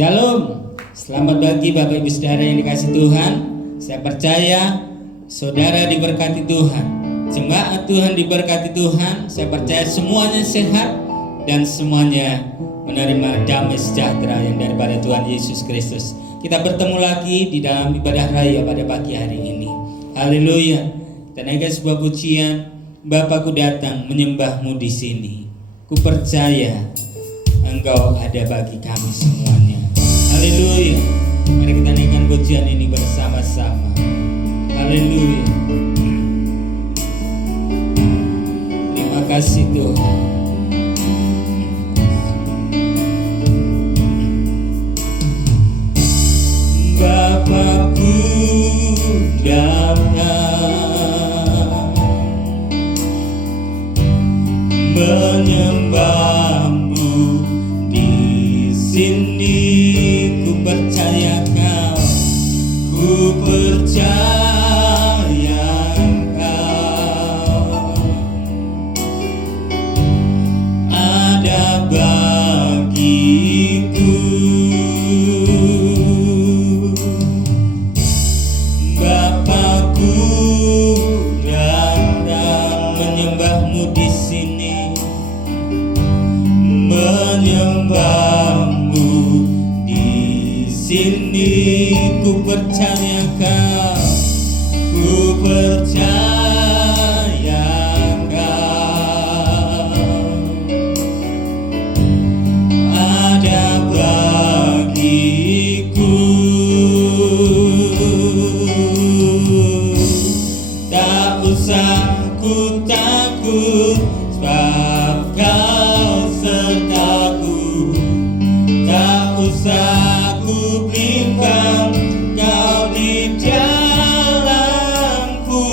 Shalom, selamat pagi Bapak Ibu Saudara yang dikasih Tuhan. Saya percaya saudara diberkati Tuhan, jemaat Tuhan diberkati Tuhan. Saya percaya semuanya sehat dan semuanya menerima damai sejahtera yang daripada Tuhan Yesus Kristus. Kita bertemu lagi di dalam ibadah raya pada pagi hari ini. Haleluya. Tenaga sebuah pujian, Bapakku datang menyembahmu di sini. Ku percaya Engkau ada bagi kami semuanya. Haleluya. Mari kita naikkan pujian ini bersama-sama. Haleluya. Terima kasih Tuhan. Bapakku datang menyembahmu di sini. Ku percaya kau, ku percaya kau ada bagiku. Bapakku datang menyembahmu di sini, menyembahmu di sini. Ku percaya kau, ku percaya kau ada bagiku. Tak usah ku takut, sebab kau sertaku. Tak usah ku bimbang, kau di dalamku.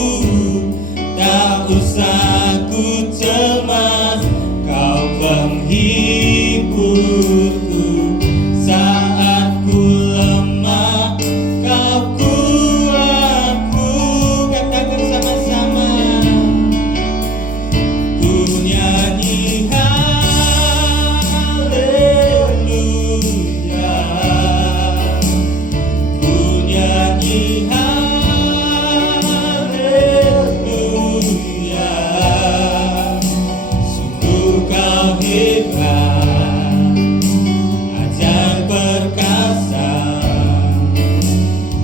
Tak usah ku cemas, kau penghiburku. Saat ku lemah, kau kuatku. Katakan sama-sama. Ku nyanyi haleluya, ku nyanyi haleluya. Sungguh kau hebat, ajaib perkasa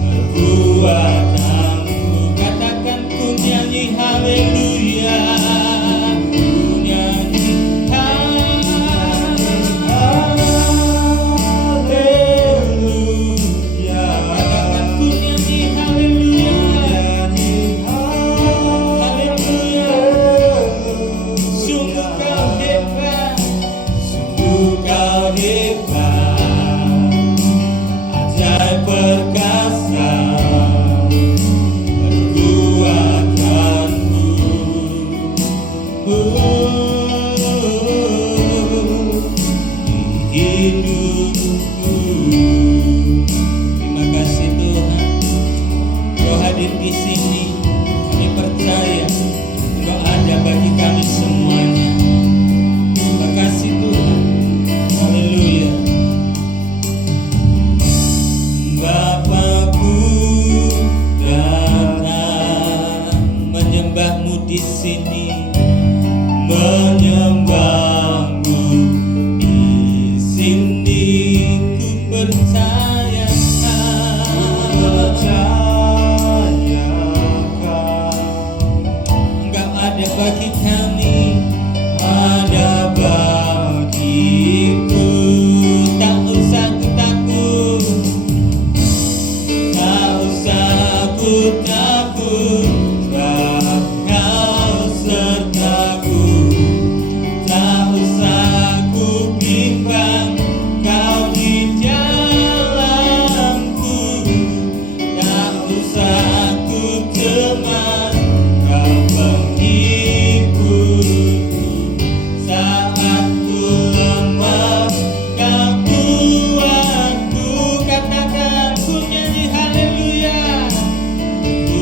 perbuatanmu. Katakan ku nyanyi haleluya, ku nyanyi haleluya. Katakan ku nyanyi haleluya, haleluya. Sungguh kau hebat, sungguh kau hebat, ajaib perkasa perbuatanmu. Di hidupku. Terima kasih Tuhan, Kau hadir di sini. Kami percaya Engkau ada bagi kami semuanya. Terima kasih Tuhan. Haleluya. Bapakku datang menyembahmu di sini, menyembahmu di sini. Ku percaya Engkau ada bagi kami, ada bagiku. Tak usah ku takut, tak usah ku takut, sebab kau sertaku. Tak usah ku bimbang, kau di dalamku. Tak usah ku cemas, kau penghiburku. Saat ku lemah, kau kuatku. Katakan ku nyanyi haleluya, ku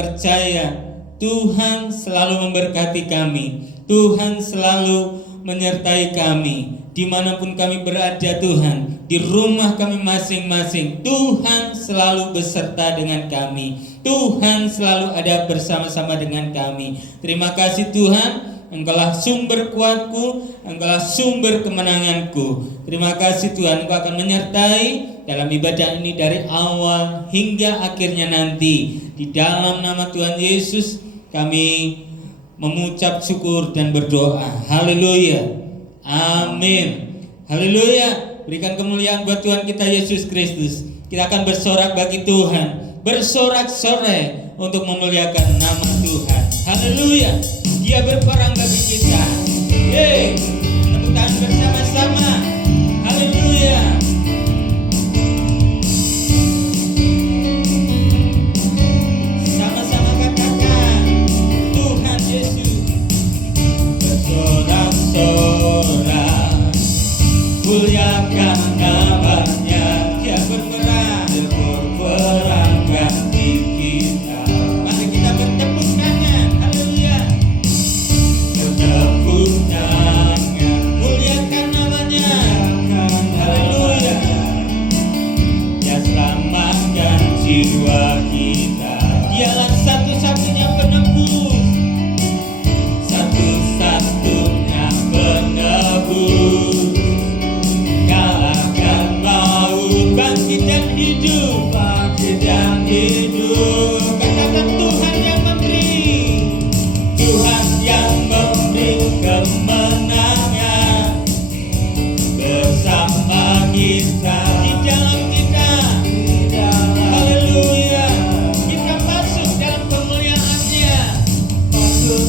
percaya Tuhan selalu memberkati kami. Tuhan selalu menyertai kami dimanapun kami berada. Tuhan, di rumah kami masing-masing, Tuhan selalu beserta dengan kami. Tuhan selalu ada bersama-sama dengan kami. Terima kasih Tuhan, Engkaulah sumber kuatku, Engkaulah sumber kemenanganku. Terima kasih Tuhan, Engkau akan menyertai dalam ibadah ini dari awal hingga akhirnya nanti. Di dalam nama Tuhan Yesus kami mengucap syukur dan berdoa. Haleluya. Amin. Haleluya. Berikan kemuliaan buat Tuhan kita Yesus Kristus. Kita akan bersorak bagi Tuhan, bersorak-sorai untuk memuliakan nama Tuhan. Haleluya. Dia berperang bagi kita. Yeay. Tepuk tangan bersama-sama. Haleluya. Sama-sama katakan, Tuhan Yesus bersorak-sorak, muliakan namanya. Dia berperang ganti kita. Mari kita bertepuk tangan. Haleluya. Bertepuk tangan, muliakan namanya. Haleluya. Dia selamatkan jiwa kita. Dialah satu-satunya penebus, satu-satunya penebus. Kalahkan maut, bangkit dan hidup, bangkit dan hidup. Katakan Tuhan yang memberi, Tuhan yang memberi kemenangan bersama kita, di dalam kita. Haleluya. Kita masuk dalam kemuliaan-Nya.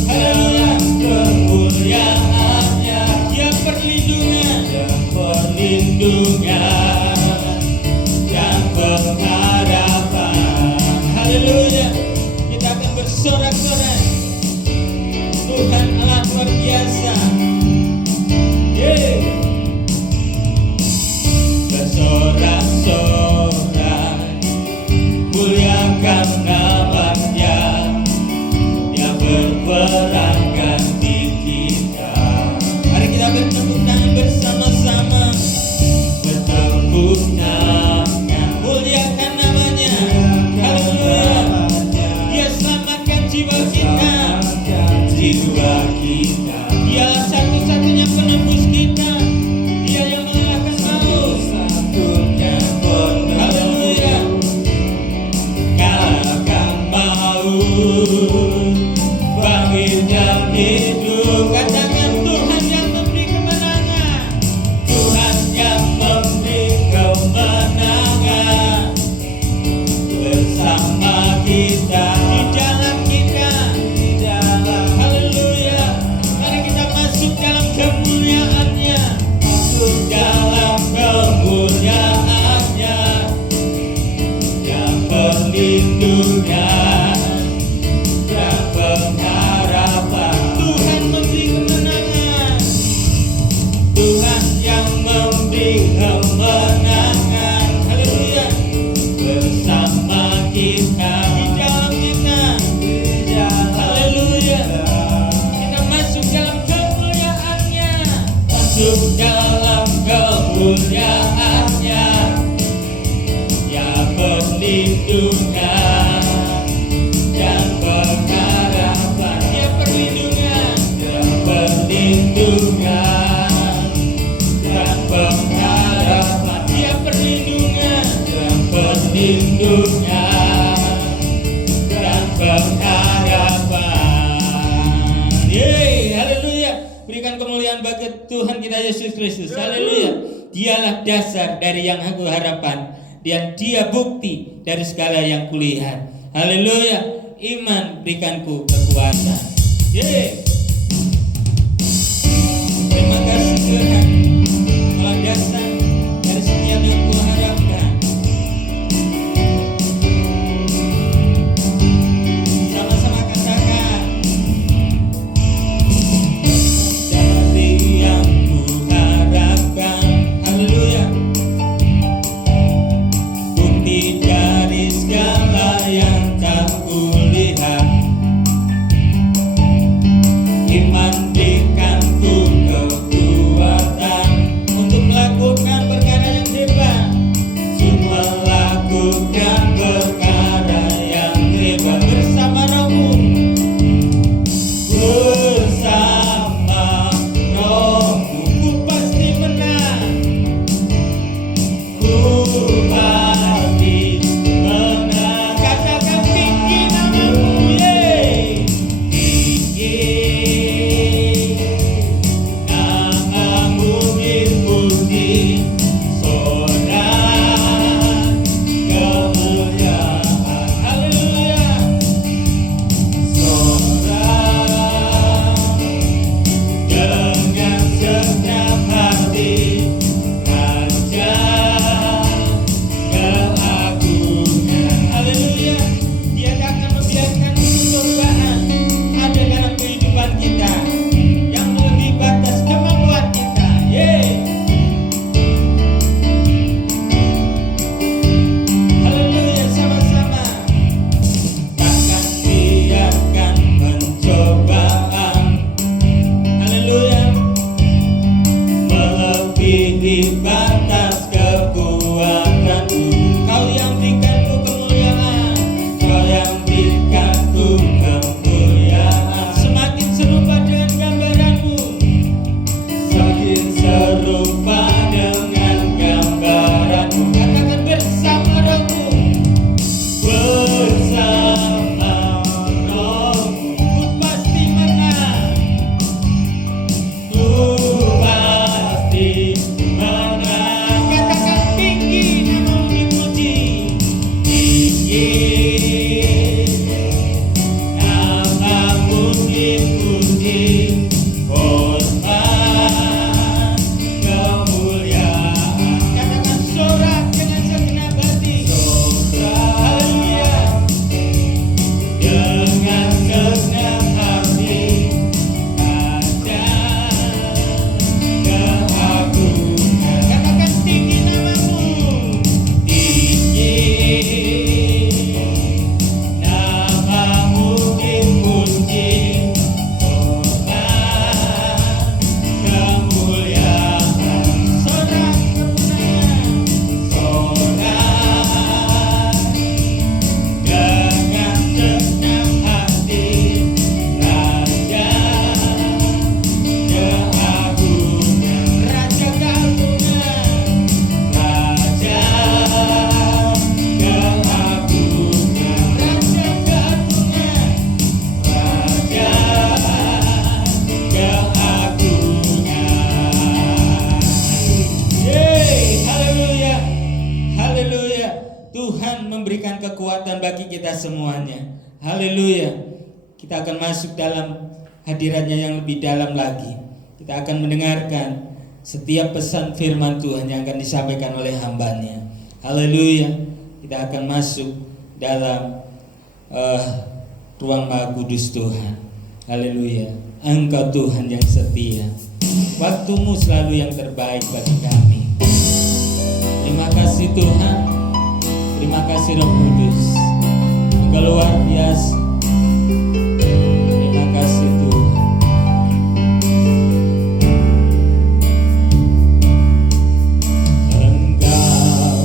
Haleluya. Kemuliaan-Nya. Dia perlindungan dan pengharapan. Haleluya. Kita akan bersorak-sorai. Tuhan Allah luar biasa. Yeay. Bersorak-sorai, muliakan namanya. Dia berperang ganti kita. Mari kita bertepuk tangan bersama-sama. Bertepuk tangan, muliakan namanya. Haleluya. Dia selamatkan jiwa kita, jiwa kita. Dialah satu-satunya penebus kita. Dia yang mengalahkan maut. Haleluya. Kalahkan maut, bangkit dan hidup. Katakan Tuhan yang memberi kemenangan. Tuhan yang memberi kemenangan bersama kita, di dalam kita. Haleluya. Mari kita masuk dalam kemuliaan-Nya. Masuk dalam kemuliaan-Nya. Yang perlindungan dan pengharapan. Tuhan memberi kemenangan. Tuhan yang memberi kemenangan. Haleluya. Bersama kita, di dalam kita. Haleluya. Kita masuk dalam kemuliaan-Nya. Masuk dalam kemuliaan-Nya. Ya perlindungan dan pengharapan. Ya perlindungan dan pengharapan. Ya perlindungan dan pengharapan. Yeay, haleluya. Berikan kemuliaan bagi Tuhan kita Yesus Kristus. Haleluya. Dialah dasar dari yang aku harapkan, dan Dia bukti dari segala yang kulihat. Haleluya. Iman berikanku kekuatan. Yeay. Terima kasih Tuhan. Dialah dasar dari setiap yang kuharapkan. Sama-sama katakan. Dari yang kuharapkan. Haleluya. Bukti dari segala yang tak kulihat. kita semuanya. Haleluya. Kita akan masuk dalam hadiratnya yang lebih dalam lagi. Kita akan mendengarkan setiap pesan firman Tuhan yang akan disampaikan oleh hambanya. Haleluya. Kita akan masuk dalam ruang Maha Kudus Tuhan. Haleluya. Engkau Tuhan yang setia, waktumu selalu yang terbaik bagi kami. Terima kasih Tuhan. Terima kasih Roh Kudus. Engkau luar biasa. Terima kasih Tuhan. Engkau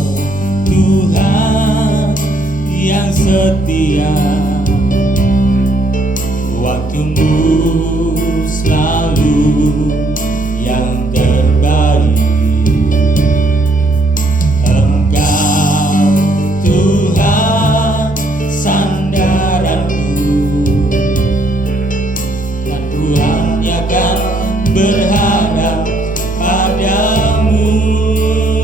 Tuhan yang setia, waktumu selalu yang terbaik. Engkau Tuhan sandaranku, dan ku hanya akan berharap padamu.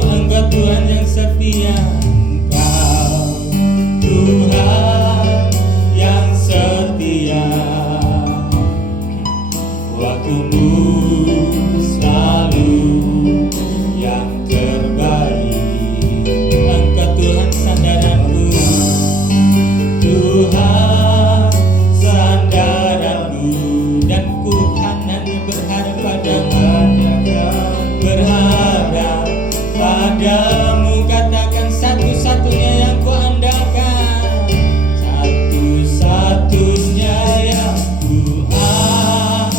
Engkau Tuhan yang setia. Engkau Tuhan yang setia, waktumu selalu yang terbaik. Engkau Tuhan sandaranku, Tuhan sandaranku, dan ku hanya berharap padamu, berharap padamu. Katakan satu-satunya yang ku andalkan, satu-satunya yang ku andalkan,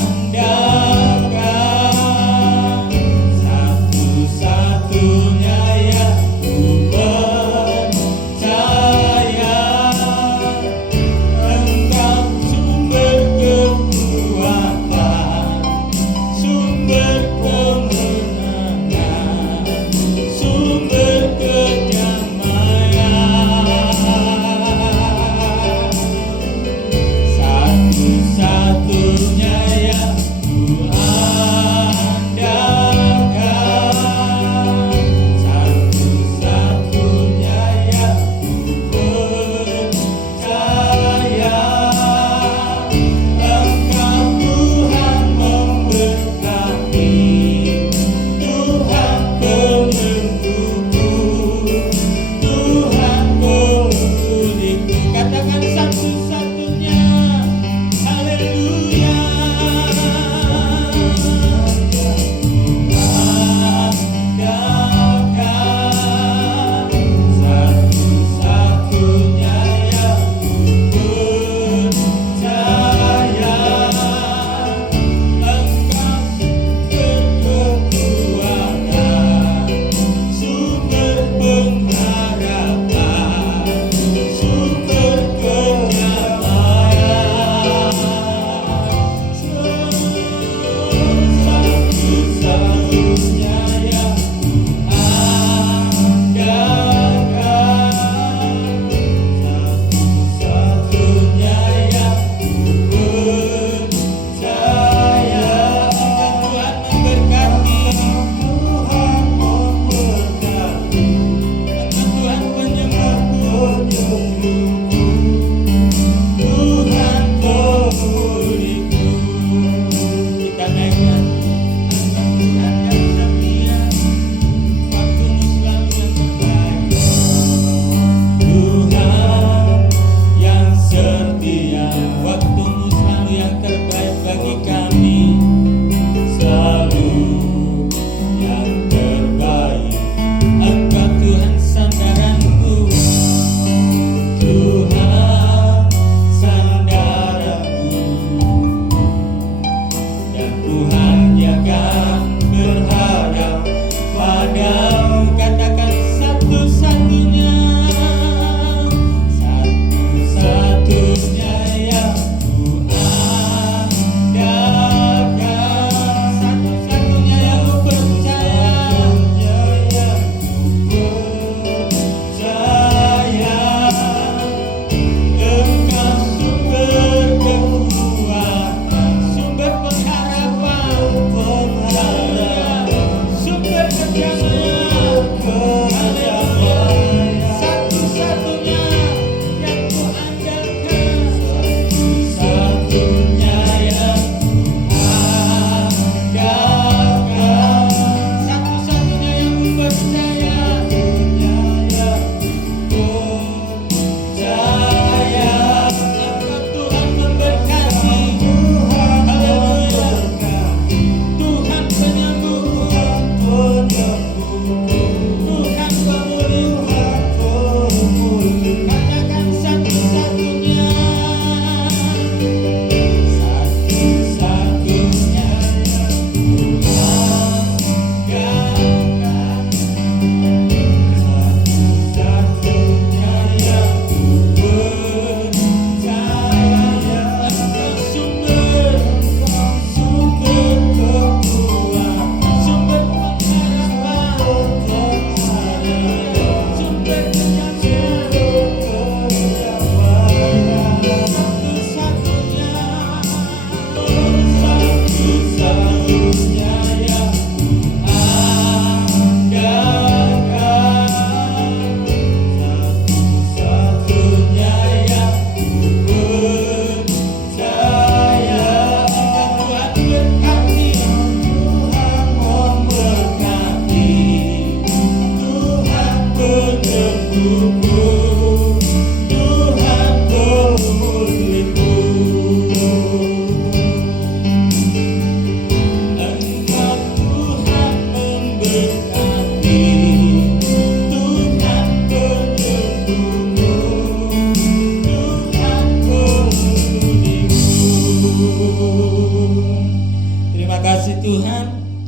kasih Tuhan,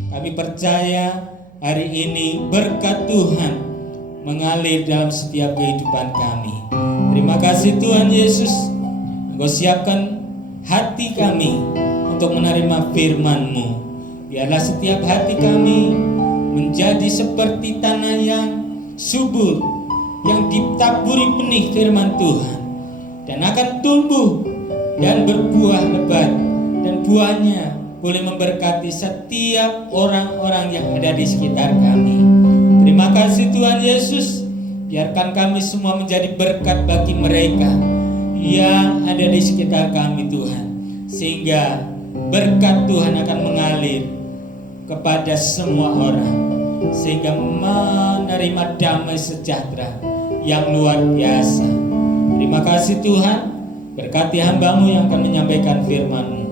kami percaya hari ini berkat Tuhan mengalir dalam setiap kehidupan kami. Terima kasih Tuhan Yesus, Engkau siapkan hati kami untuk menerima firman-Mu. Biarlah setiap hati kami menjadi seperti tanah yang subur, yang ditaburi benih firman Tuhan, dan akan tumbuh dan berbuah lebat, dan buahnya boleh memberkati setiap orang-orang yang ada di sekitar kami. Terima kasih Tuhan Yesus, biarkan kami semua menjadi berkat bagi mereka yang ada di sekitar kami Tuhan, sehingga berkat Tuhan akan mengalir kepada semua orang, sehingga menerima damai sejahtera yang luar biasa. Terima kasih Tuhan, berkati hamba-Mu yang akan menyampaikan firman-Mu.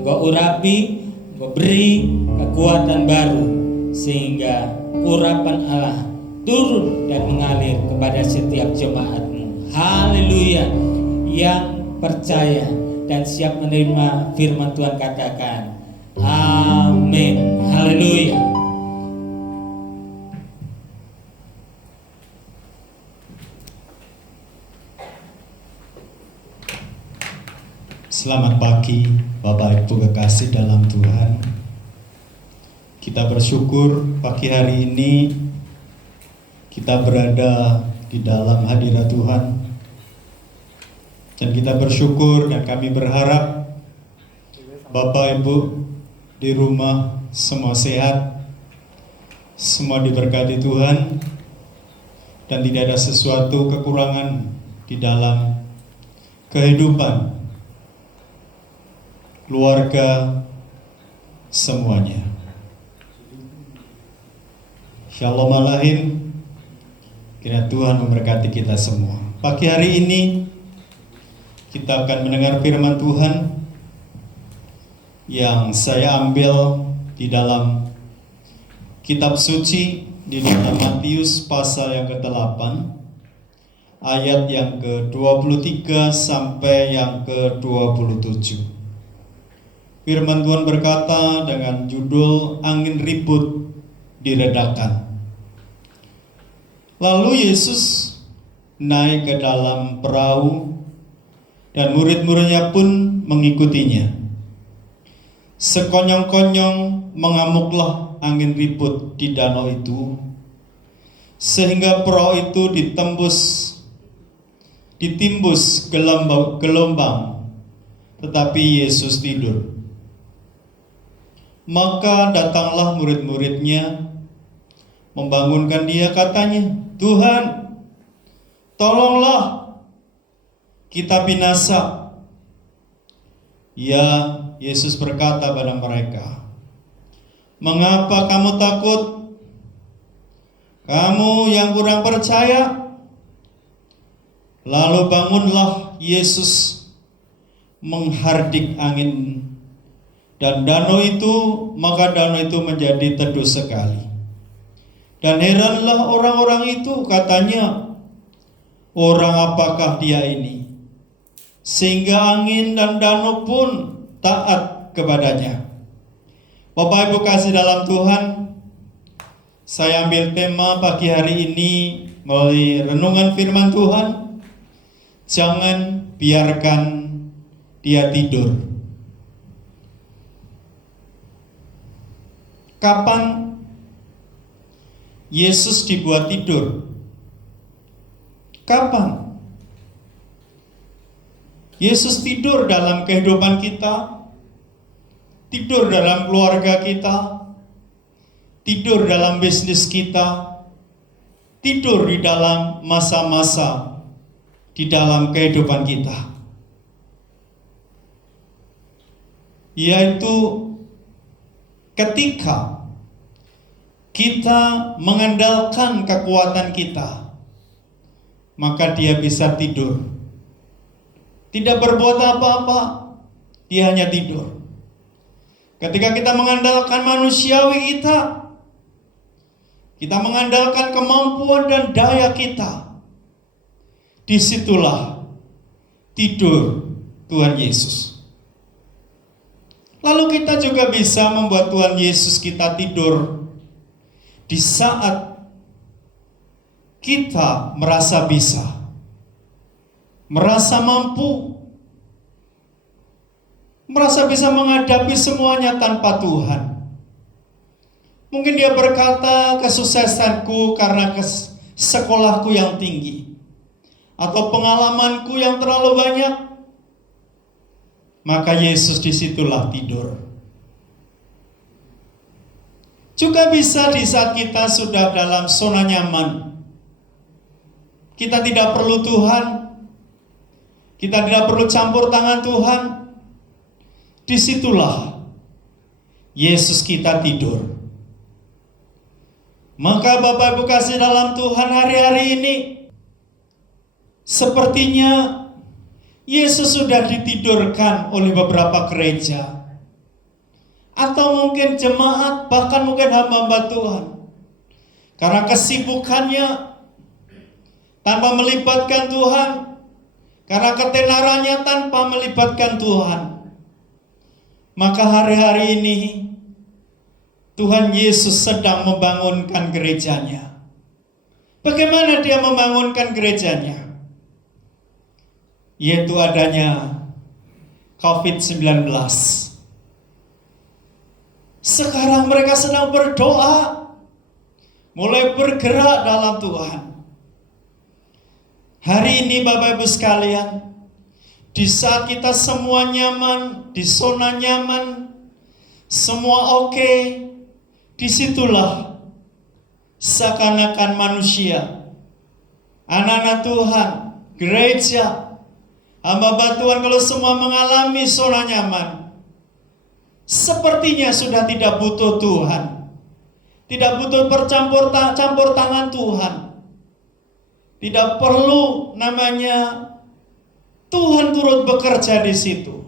Engkau urapi, Engkau beri kekuatan baru, sehingga urapan Allah turun dan mengalir kepada setiap jemaat-Mu. Haleluya. Yang percaya dan siap menerima firman Tuhan katakan amin. Haleluya. Selamat pagi Bapak Ibu kekasih dalam Tuhan. Kita bersyukur pagi hari ini kita berada di dalam hadirat Tuhan. Dan kita bersyukur dan kami berharap Bapak Ibu di rumah semua sehat, semua diberkati Tuhan, dan tidak ada sesuatu kekurangan di dalam kehidupan keluarga semuanya. Shalom Alaihim. Kiranya Tuhan memberkati kita semua. Pagi hari ini kita akan mendengar firman Tuhan yang saya ambil di dalam kitab suci, di dalam Matius pasal yang ke-8 ayat yang ke-23 sampai yang ke-27. Firman Tuhan berkata dengan judul angin ribut diredakan. Lalu Yesus naik ke dalam perahu dan murid-muridnya pun mengikutinya. Sekonyong-konyong mengamuklah angin ribut di danau itu, sehingga perahu itu ditimbus gelombang, tetapi Yesus tidur. Maka datanglah murid-muridnya membangunkan dia, katanya, Tuhan, tolonglah, kita binasa. Ya, Yesus berkata pada mereka, mengapa kamu takut? Kamu yang kurang percaya? Lalu bangunlah Yesus menghardik angin dan maka danau itu menjadi teduh sekali. Dan heranlah orang-orang itu, katanya, orang apakah dia ini, sehingga angin dan danau pun taat kepadanya. Bapak Ibu kasih dalam Tuhan, saya ambil tema pagi hari ini melalui renungan firman Tuhan, jangan biarkan dia tidur. Kapan Yesus dibuat tidur? Kapan? Yesus tidur dalam kehidupan kita, tidur dalam keluarga kita, tidur dalam bisnis kita, tidur di dalam masa-masa di dalam kehidupan kita. Yaitu ketika kita mengandalkan kekuatan kita, maka dia bisa tidur. Tidak berbuat apa-apa, dia hanya tidur. Ketika kita mengandalkan manusiawi kita mengandalkan kemampuan dan daya kita, disitulah tidur Tuhan Yesus. Lalu kita juga bisa membuat Tuhan Yesus kita tidur di saat kita merasa bisa, merasa mampu, merasa bisa menghadapi semuanya tanpa Tuhan. Mungkin dia berkata, kesuksesanku karena sekolahku yang tinggi, atau pengalamanku yang terlalu banyak. Maka Yesus disitulah tidur. Juga bisa di saat kita sudah dalam zona nyaman. Kita tidak perlu Tuhan. Kita tidak perlu campur tangan Tuhan. Disitulah Yesus kita tidur. Maka Bapak Ibu kasih dalam Tuhan, hari-hari ini sepertinya Yesus sudah ditidurkan oleh beberapa gereja, atau mungkin jemaat, bahkan mungkin hamba-hamba Tuhan, karena kesibukannya tanpa melibatkan Tuhan, karena ketenarannya tanpa melibatkan Tuhan. Maka hari-hari ini Tuhan Yesus sedang membangunkan gerejanya. Bagaimana dia membangunkan gerejanya? Yaitu adanya COVID-19. Sekarang mereka sedang berdoa, mulai bergerak dalam Tuhan. Hari ini Bapak Ibu sekalian, di saat kita semua nyaman, di zona nyaman, semua oke, disitulah seakan-akan manusia, anak-anak Tuhan, gereja, hamba Tuhan, kalau semua mengalami zona nyaman, sepertinya sudah tidak butuh Tuhan, tidak butuh campur tangan Tuhan, tidak perlu namanya Tuhan turut bekerja di situ.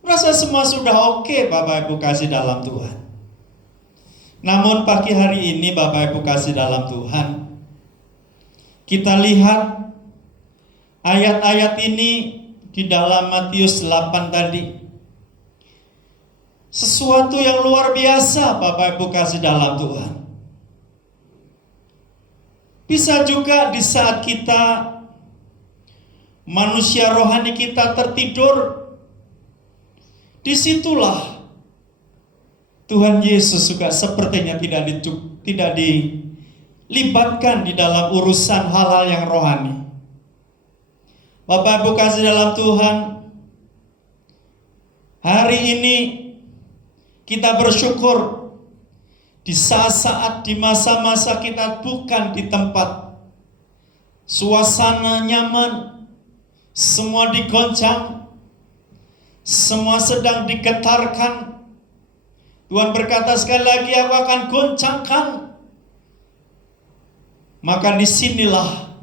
Merasa semua sudah oke, Bapak Ibu kasih dalam Tuhan. Namun pagi hari ini Bapak Ibu kasih dalam Tuhan, kita lihat ayat-ayat ini di dalam Matius 8 tadi. Sesuatu yang luar biasa Bapak Ibu kasih dalam Tuhan. Bisa juga di saat kita, manusia rohani kita tertidur, disitulah Tuhan Yesus juga sepertinya tidak dilibatkan di dalam urusan hal-hal yang rohani. Bapak Ibu kasih dalam Tuhan, hari ini kita bersyukur di saat-saat, di masa-masa kita bukan di tempat suasana nyaman, semua digoncang, semua sedang digetarkan. Tuhan berkata sekali lagi, aku akan goncangkan. Maka disinilah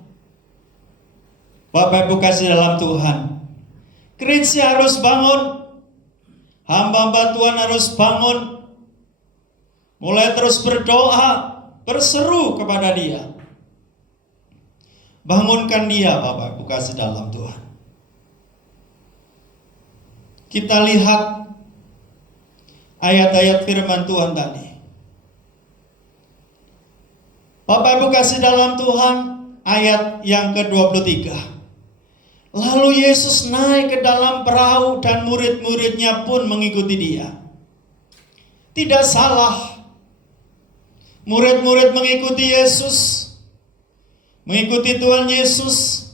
Bapak Ibu kasih dalam Tuhan, gereja harus bangun, hamba-hamba Tuhan harus bangun, mulai terus berdoa, berseru kepada Dia. Bangunkan dia, Bapak Ibu kasih dalam Tuhan. Kita lihat ayat-ayat firman Tuhan tadi. Bapak Ibu kasih dalam Tuhan, ayat yang ke-23. Lalu Yesus naik ke dalam perahu dan murid-muridnya pun mengikuti Dia. Tidak salah, murid-murid mengikuti Yesus, mengikuti Tuhan Yesus.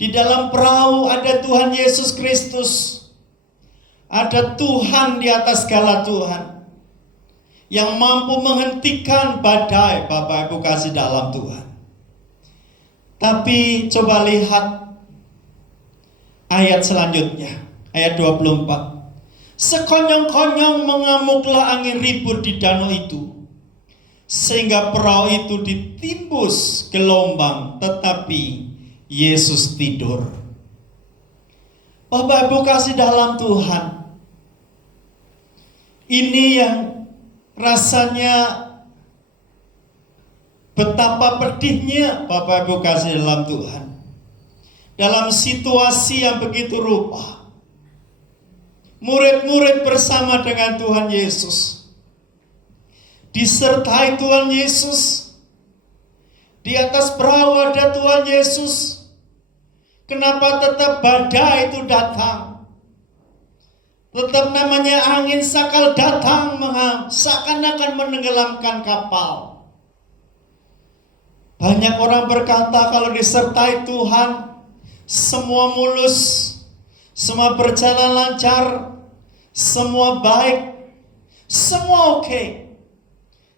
Di dalam perahu ada Tuhan Yesus Kristus. Ada Tuhan di atas segala Tuhan, yang mampu menghentikan badai, Bapak Ibu kasih dalam Tuhan. Tapi coba lihat ayat selanjutnya, ayat 24. Sekonyong-konyong mengamuklah angin ribut di danau itu, sehingga perahu itu ditimbus gelombang, tetapi Yesus tidur. Bapak Ibu kasih dalam Tuhan, ini yang rasanya betapa pedihnya Bapak Ibu kasih dalam Tuhan. Dalam situasi yang begitu rupa, murid-murid bersama dengan Tuhan Yesus, disertai Tuhan Yesus. Di atas perahu ada Tuhan Yesus. Kenapa tetap badai itu datang? Tetap namanya angin sakal datang, seakan-akan menenggelamkan kapal. Banyak orang berkata kalau disertai Tuhan, semua mulus, semua berjalan lancar, semua baik, semua oke.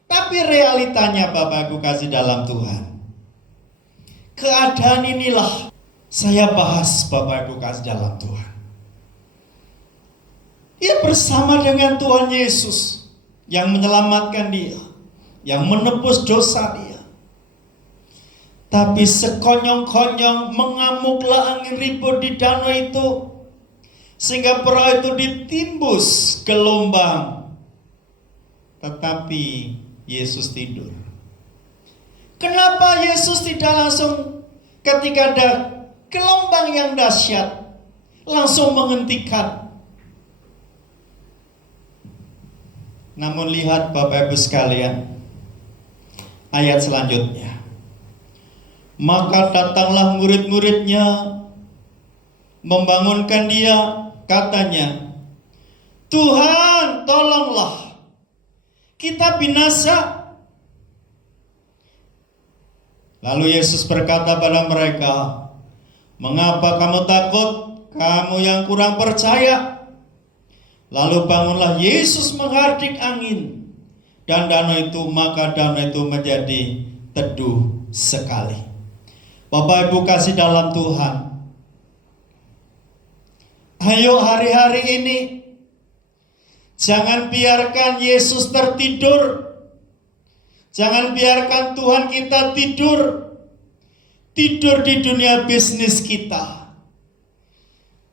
Tapi realitanya Bapak Ibu kasih dalam Tuhan, keadaan inilah saya bahas Bapak Ibu kasih dalam Tuhan. Dia bersama dengan Tuhan Yesus yang menyelamatkan dia, yang menebus dosa dia. Tapi sekonyong-konyong mengamuklah angin ribut di danau itu, sehingga perahu itu ditimbus gelombang. Tetapi Yesus tidur. Kenapa Yesus tidak langsung ketika ada gelombang yang dahsyat langsung menghentikan? Namun lihat Bapak Ibu sekalian, ayat selanjutnya. Maka datanglah murid-muridnya membangunkan dia, katanya, Tuhan tolonglah, kita binasa. Lalu Yesus berkata pada mereka, mengapa kamu takut, kamu yang kurang percaya? Lalu bangunlah Yesus menghardik angin dan maka danau itu menjadi teduh sekali. Bapak Ibu kasih dalam Tuhan, ayo hari-hari ini jangan biarkan Yesus tertidur. Jangan biarkan Tuhan kita tidur di dunia bisnis kita,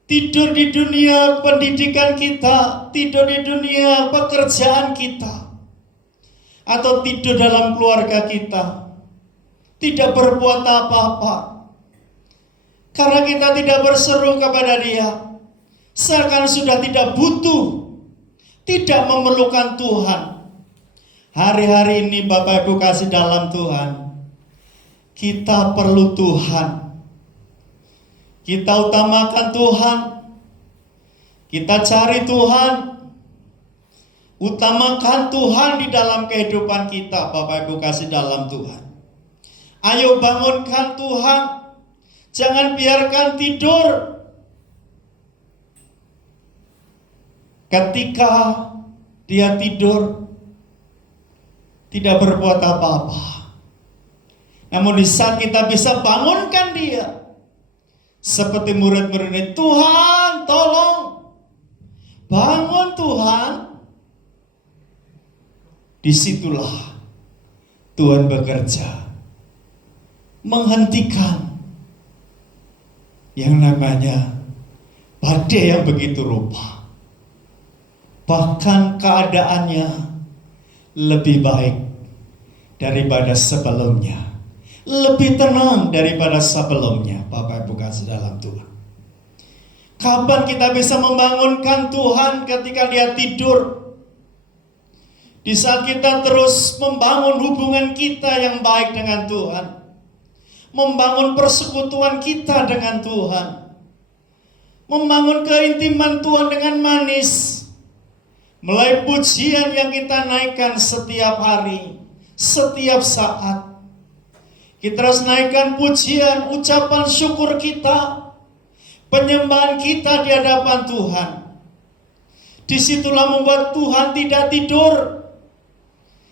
tidur di dunia pendidikan kita, tidur di dunia pekerjaan kita, atau tidur dalam keluarga kita, tidak berbuat apa-apa, karena kita tidak berseru kepada Dia, seakan sudah tidak butuh, tidak memerlukan Tuhan. Hari-hari ini Bapak Ibu kasih dalam Tuhan, kita perlu Tuhan. Kita utamakan Tuhan, kita cari Tuhan, utamakan Tuhan di dalam kehidupan kita. Bapak Ibu kasih dalam Tuhan, ayo bangunkan Tuhan, jangan biarkan tidur. Ketika dia tidur, tidak berbuat apa-apa, namun di saat kita bisa bangunkan dia, seperti murid-murid ini, Tuhan tolong, bangun Tuhan. Disitulah Tuhan bekerja, menghentikan yang namanya badai yang begitu rupa. Bahkan keadaannya lebih baik daripada sebelumnya, lebih tenang daripada sebelumnya. Bapak Ibu kasih dalam Tuhan, kapan kita bisa membangunkan Tuhan ketika dia tidur? Di saat kita terus membangun hubungan kita yang baik dengan Tuhan, membangun persekutuan kita dengan Tuhan, membangun keintiman Tuhan dengan manis, mulai pujian yang kita naikkan setiap hari, setiap saat. Kita harus naikkan pujian, ucapan syukur kita, penyembahan kita di hadapan Tuhan. Disitulah membuat Tuhan tidak tidur,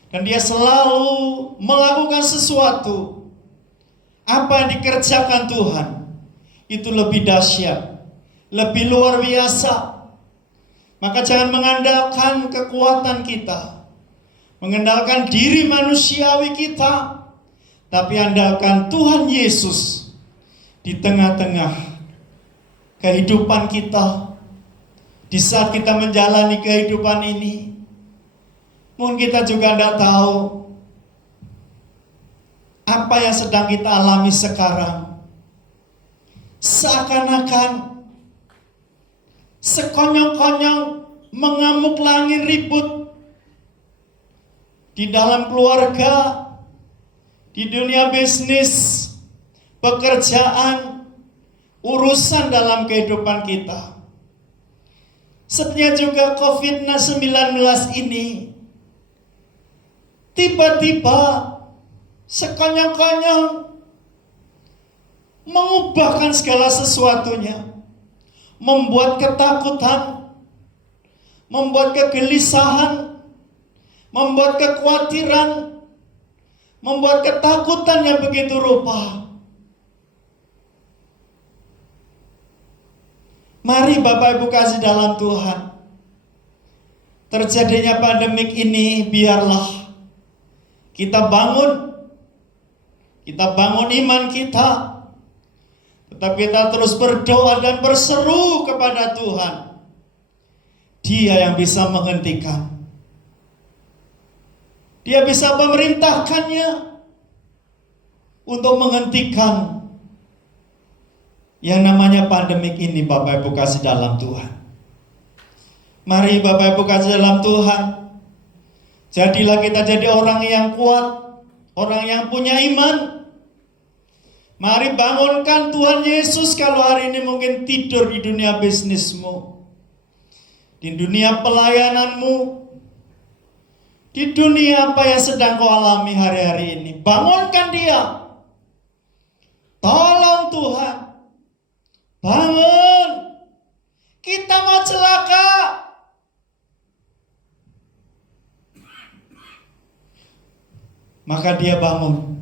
dan dia selalu melakukan sesuatu. Apa yang dikerjakan Tuhan itu lebih dahsyat, lebih luar biasa. Maka jangan mengandalkan kekuatan kita, mengandalkan diri manusiawi kita, tapi andalkan Tuhan Yesus di tengah-tengah kehidupan kita. Di saat kita menjalani kehidupan ini, mungkin kita juga tidak tahu apa yang sedang kita alami sekarang. Seakan-akan sekonyong-konyong, mengamuk langit ribut di dalam keluarga, di dunia bisnis, pekerjaan, urusan dalam kehidupan kita. Sepertinya juga COVID-19 ini tiba-tiba sekonyong-konyong mengubahkan segala sesuatunya, membuat ketakutan, membuat kegelisahan, membuat kekhawatiran, membuat ketakutan yang begitu rupa. Mari Bapak Ibu kasih dalam Tuhan, terjadinya pandemik ini biarlah kita bangun iman kita, tetapi kita terus berdoa dan berseru kepada Tuhan. Dia yang bisa menghentikan, Dia bisa memerintahkannya untuk menghentikan yang namanya pandemik ini. Bapak Ibu kasih dalam Tuhan, mari Bapak Ibu kasih dalam Tuhan, jadilah kita jadi orang yang kuat, orang yang punya iman. Mari bangunkan Tuhan Yesus. Kalau hari ini mungkin tidur di dunia bisnismu, di dunia pelayananmu, di dunia apa yang sedang kau alami hari-hari ini, bangunkan dia. Tolong Tuhan, bangun. Kita mau celaka. Maka dia bangun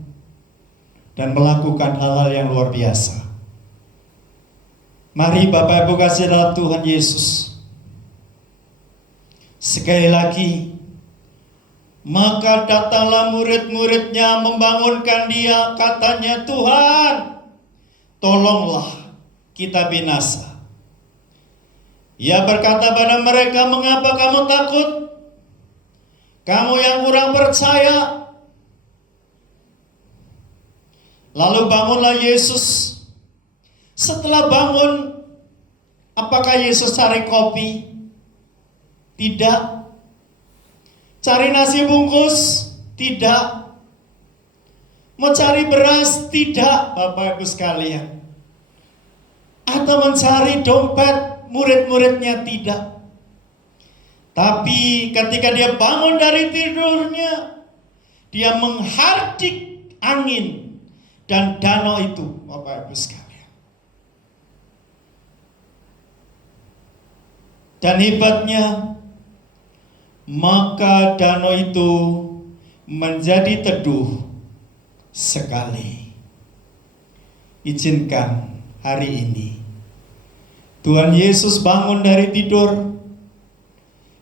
dan melakukan hal-hal yang luar biasa. Mari Bapak Ibu kasih dalam Tuhan Yesus. Sekali lagi, maka datanglah murid-muridnya membangunkan dia. Katanya, Tuhan, tolonglah kita binasa. Ia berkata pada mereka, mengapa kamu takut? Kamu yang kurang percaya. Lalu bangunlah Yesus. Setelah bangun, apakah Yesus cari kopi? Tidak. Cari nasi bungkus? Tidak. Mau cari beras? Tidak, Bapak Ibu sekalian. Atau mencari dompet murid-muridnya? Tidak. Tapi ketika dia bangun dari tidurnya, dia menghardik angin dan danau itu, Bapak Ibu sekalian. Dan hebatnya, maka danau itu menjadi teduh sekali. Izinkan hari ini Tuhan Yesus bangun dari tidur,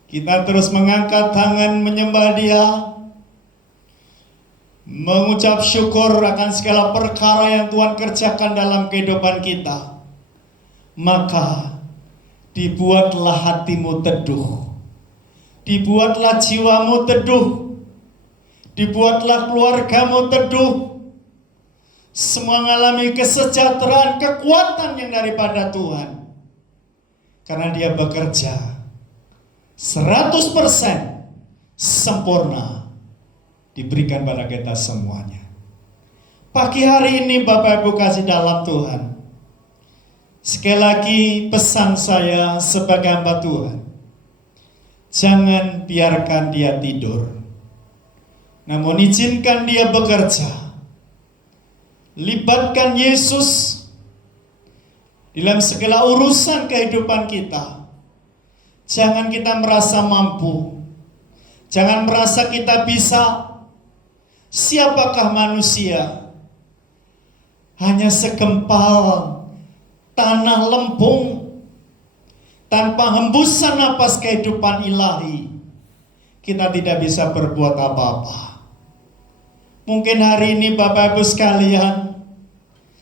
kita terus mengangkat tangan menyembah Dia, mengucap syukur akan segala perkara yang Tuhan kerjakan dalam kehidupan kita. Maka dibuatlah hatimu teduh, dibuatlah jiwamu teduh, dibuatlah keluargamu teduh. Semua mengalami kesejahteraan, kekuatan yang daripada Tuhan, karena Dia bekerja 100% sempurna, diberikan pada kita semuanya. Pagi hari ini Bapak Ibu kasih dalam Tuhan, sekali lagi pesan saya sebagai hamba Tuhan, jangan biarkan dia tidur, namun izinkan dia bekerja. Libatkan Yesus dalam segala urusan kehidupan kita. Jangan kita merasa mampu, jangan merasa kita bisa. Siapakah manusia? Hanya segempal tanah lempung, tanpa hembusan napas kehidupan ilahi, kita tidak bisa berbuat apa-apa. Mungkin hari ini Bapak Ibu sekalian,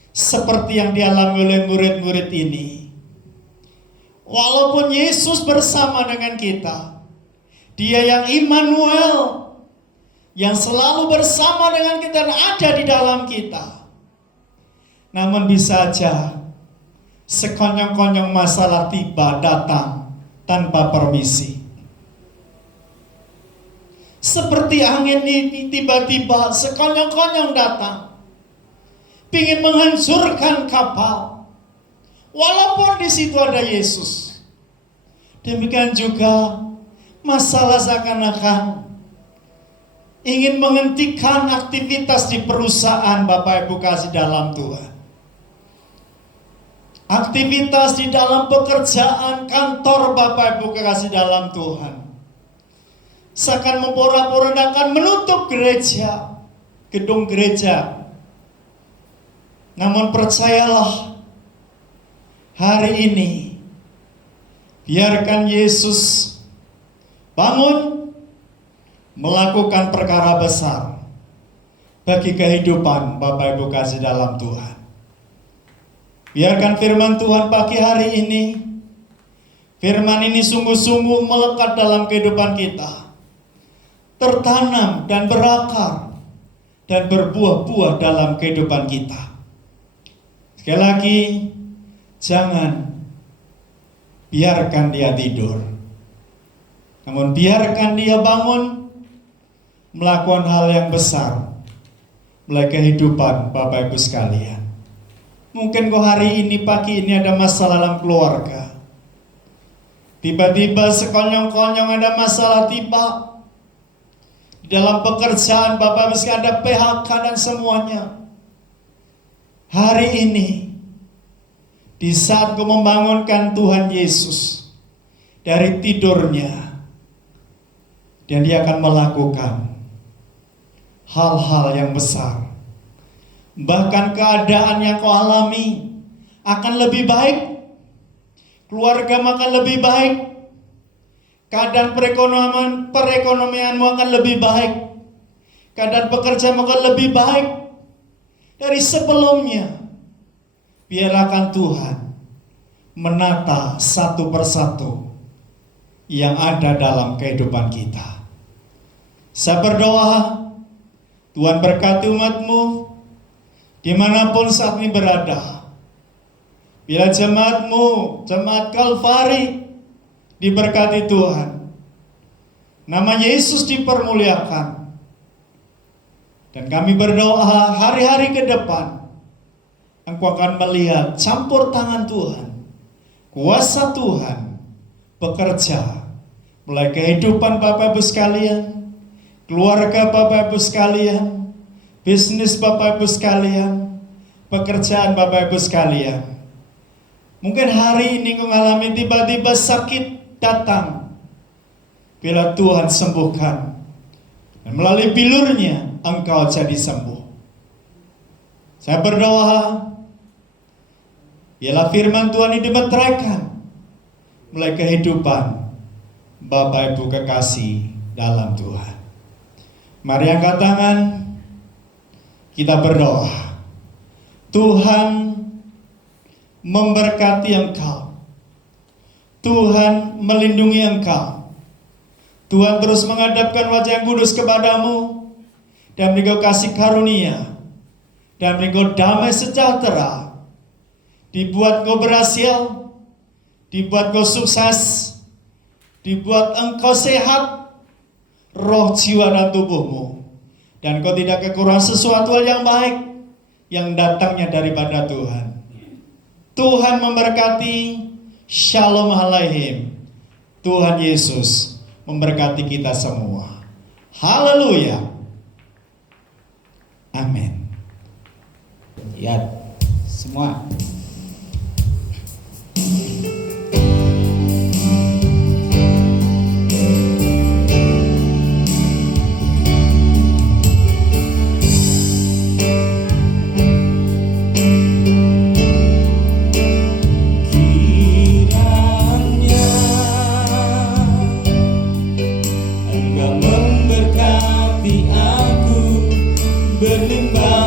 seperti yang dialami oleh murid-murid ini, walaupun Yesus bersama dengan kita, Dia yang Immanuel, yang selalu bersama dengan kita dan ada di dalam kita, namun bisa saja sekonyong-konyong masalah tiba datang tanpa permisi. Seperti angin ini tiba-tiba sekonyong-konyong datang, ingin menghancurkan kapal, walaupun di situ ada Yesus. Demikian juga masalah seakan-akan ingin menghentikan aktivitas di perusahaan Bapak Ibu kasih dalam Tuhan. Aktivitas di dalam pekerjaan kantor Bapak Ibu kasih dalam Tuhan. Seakan memporak-porandakan menutup gereja, gedung gereja. Namun percayalah, hari ini biarkan Yesus bangun melakukan perkara besar bagi kehidupan Bapak Ibu kasih dalam Tuhan. Biarkan firman Tuhan pagi hari ini, firman ini sungguh-sungguh melekat dalam kehidupan kita, tertanam dan berakar dan berbuah-buah dalam kehidupan kita. Sekali lagi, jangan biarkan dia tidur, namun biarkan dia bangun melakukan hal yang besar melalui kehidupan Bapak Ibu sekalian. Mungkin kok hari ini, pagi ini ada masalah dalam keluarga. Tiba-tiba sekonyong-konyong ada masalah tiba. Di dalam pekerjaan Bapak Ibu sekalian ada PHK dan semuanya. Hari ini, di saat kau membangunkan Tuhan Yesus dari tidurnya, dan dia akan melakukan hal-hal yang besar. Bahkan keadaan yang kau alami akan lebih baik, keluarga akan lebih baik, keadaan perekonomianmu akan lebih baik, keadaan pekerjaanmu akan lebih baik dari sebelumnya. Biarkan Tuhan menata satu persatu yang ada dalam kehidupan kita. Saya berdoa, Tuhan berkati umat-Mu dimanapun saat ini berada. Bila jemaat-Mu, jemaat Kalvari, diberkati Tuhan, nama Yesus dipermuliakan, dan kami berdoa hari-hari ke depan Engkau akan melihat campur tangan Tuhan, kuasa Tuhan bekerja mulai kehidupan Bapak Ibu sekalian, keluarga Bapak Ibu sekalian, bisnis Bapak Ibu sekalian, pekerjaan Bapak Ibu sekalian. Mungkin hari ini kau mengalami tiba-tiba sakit datang, bila Tuhan sembuhkan, dan melalui bilurnya engkau jadi sembuh. Saya berdoa, biarlah firman Tuhan ini dimeteraikan mulai kehidupan Bapak Ibu kekasih dalam Tuhan. Mari angkat tangan, kita berdoa. Tuhan memberkati engkau, Tuhan melindungi engkau, Tuhan terus menghadapkan wajah yang kudus kepadamu, dan beri kau kasih karunia, dan beri kau damai sejahtera, dibuat kau berhasil, dibuat kau sukses, dibuat engkau sehat, roh, jiwa, dan tubuhmu, dan kau tidak kekurangan sesuatu hal yang baik yang datangnya daripada Tuhan. Tuhan memberkati. Shalom Aleichem. Tuhan Yesus memberkati kita semua. Haleluya. Amin. Ya, semua. Berlimpah